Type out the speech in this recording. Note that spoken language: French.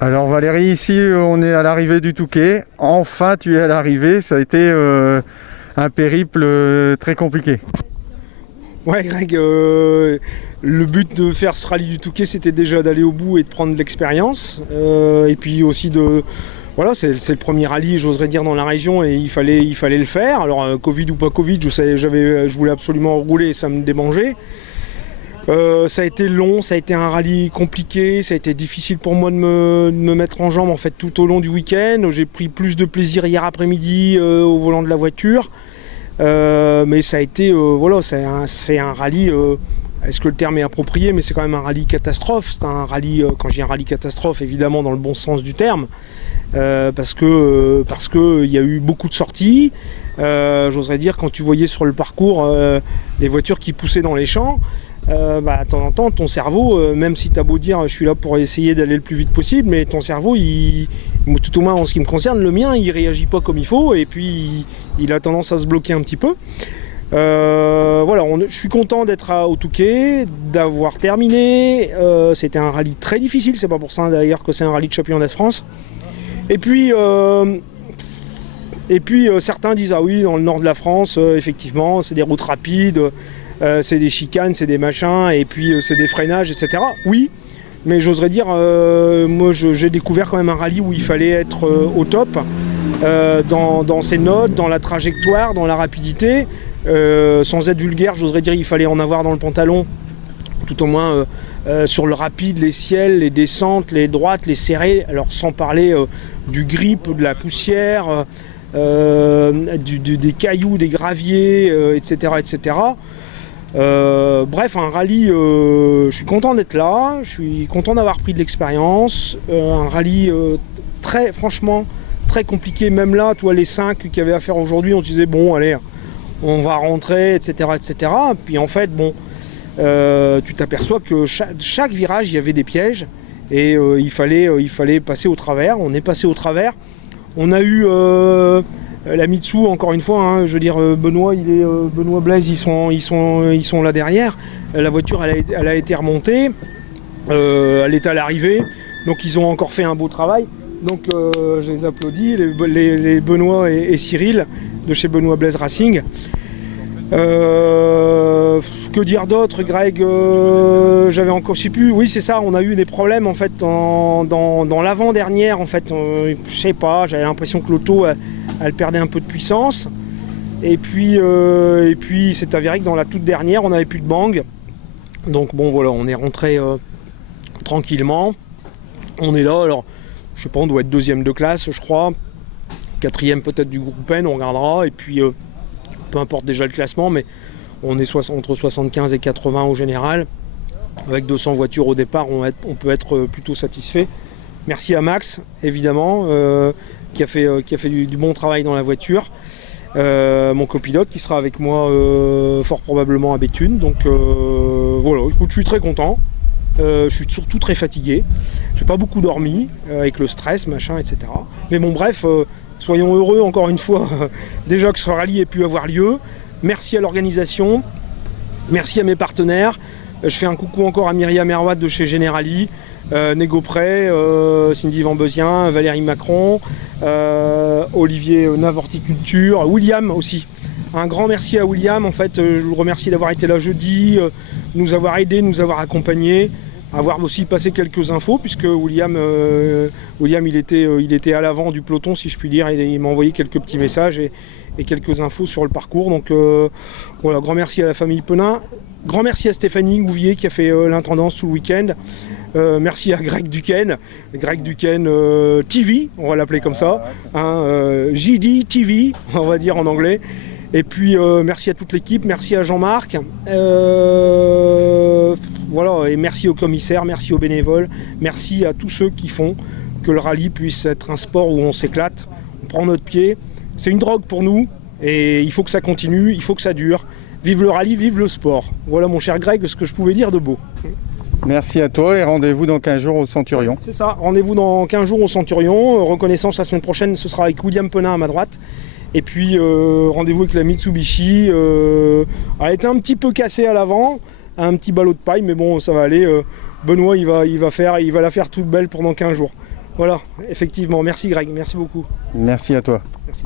Alors Valérie, ici on est à l'arrivée du Touquet. Enfin tu es à l'arrivée, ça a été un périple très compliqué. Ouais Greg, le but de faire ce rallye du Touquet c'était déjà d'aller au bout et de prendre de l'expérience. Et puis aussi voilà, c'est le premier rallye, j'oserais dire, dans la région et il fallait le faire. Alors Covid ou pas Covid, je voulais absolument rouler et ça me démangeait. Ça a été long, ça a été un rallye compliqué, ça a été difficile pour moi de me mettre en jambe en fait tout au long du week-end. J'ai pris plus de plaisir hier après-midi au volant de la voiture. Mais ça a été, voilà, c'est un rallye, est-ce que le terme est approprié, mais c'est quand même un rallye catastrophe. C'est un rallye, quand je dis un rallye catastrophe, évidemment dans le bon sens du terme, parce que il y a eu beaucoup de sorties. J'oserais dire, quand tu voyais sur le parcours les voitures qui poussaient dans les champs, de temps en temps, ton cerveau, même si tu as beau dire je suis là pour essayer d'aller le plus vite possible, mais ton cerveau, tout au moins en ce qui me concerne, le mien, il réagit pas comme il faut et puis il a tendance à se bloquer un petit peu. Voilà, je suis content d'être au Touquet, d'avoir terminé. C'était un rallye très difficile, c'est pas pour ça d'ailleurs que c'est un rallye de championnat de France. Et puis certains disent ah oui, dans le nord de la France, effectivement, c'est des routes rapides. C'est des chicanes, c'est des machins, et puis c'est des freinages, etc. Oui, mais j'oserais dire, moi j'ai découvert quand même un rallye où il fallait être au top, dans ses notes, dans la trajectoire, dans la rapidité. Sans être vulgaire, j'oserais dire il fallait en avoir dans le pantalon, tout au moins sur le rapide, les ciels, les descentes, les droites, les serrées, alors sans parler du grip, de la poussière, des cailloux, des graviers, etc. etc. Bref, un rallye, je suis content d'être là, je suis content d'avoir pris de l'expérience, un rallye franchement très compliqué, même là, toi les 5 qu'il y avait à faire aujourd'hui, on se disait bon allez, on va rentrer, etc. etc. Puis en fait, bon, tu t'aperçois que chaque virage, il y avait des pièges et il fallait passer au travers, on est passé au travers, on a eu... la Mitsu, encore une fois, hein, je veux dire, Benoît Blaise, ils sont là derrière. La voiture, elle a été remontée, elle est à l'arrivée, donc ils ont encore fait un beau travail. Donc je les applaudis, les Benoît et Cyril de chez Benoît Blaise Racing. Que dire d'autre, Greg? J'avais encore, je sais plus. Oui, c'est ça. On a eu des problèmes en fait dans l'avant-dernière. En fait, je sais pas. J'avais l'impression que l'auto elle perdait un peu de puissance. Et puis c'est avéré que dans la toute dernière, on n'avait plus de bang. Donc bon, voilà, on est rentré tranquillement. On est là. Alors, je sais pas, on doit être deuxième de classe, je crois. Quatrième peut-être du groupe N, on regardera. Et puis peu importe déjà le classement, mais on est entre 75 et 80 au général. Avec 200 voitures au départ, on peut être plutôt satisfait. Merci à Max, évidemment, qui a fait du bon travail dans la voiture. Mon copilote qui sera avec moi fort probablement à Béthune. Donc voilà, écoute, je suis très content. Je suis surtout très fatigué. J'ai pas beaucoup dormi avec le stress, machin, etc. Mais bon, bref, soyons heureux encore une fois déjà que ce rallye ait pu avoir lieu. Merci à l'organisation, merci à mes partenaires. Je fais un coucou encore à Myriam Erwad de chez Generali, Négopré, Cindy Van Bezien, Valérie Macron, Olivier Nav Horticulture, William aussi. Un grand merci à William, en fait, je le remercie d'avoir été là jeudi, nous avoir aidés, nous avoir accompagnés, avoir aussi passé quelques infos, puisque William il était à l'avant du peloton, si je puis dire, il m'a envoyé quelques petits messages et quelques infos sur le parcours. Donc voilà, grand merci à la famille Penin, grand merci à Stéphanie Gouvier qui a fait l'intendance tout le week-end. Merci à Greg Duquesne TV, on va l'appeler comme ça, hein, JD TV, on va dire en anglais. Et puis merci à toute l'équipe, merci à Jean-Marc, voilà, et merci aux commissaires, merci aux bénévoles, merci à tous ceux qui font que le rallye puisse être un sport où on s'éclate, on prend notre pied. C'est une drogue pour nous et il faut que ça continue, il faut que ça dure. Vive le rallye, vive le sport. Voilà mon cher Greg, ce que je pouvais dire de beau. Merci à toi et rendez-vous dans 15 jours au Centurion. C'est ça, rendez-vous dans 15 jours au Centurion. Reconnaissance la semaine prochaine, ce sera avec William Penin à ma droite. Et puis rendez-vous avec la Mitsubishi. Elle était un petit peu cassée à l'avant, un petit ballot de paille, mais bon, ça va aller. Benoît, il va la faire toute belle pendant 15 jours. Voilà, effectivement. Merci Greg, merci beaucoup. Merci à toi. Merci.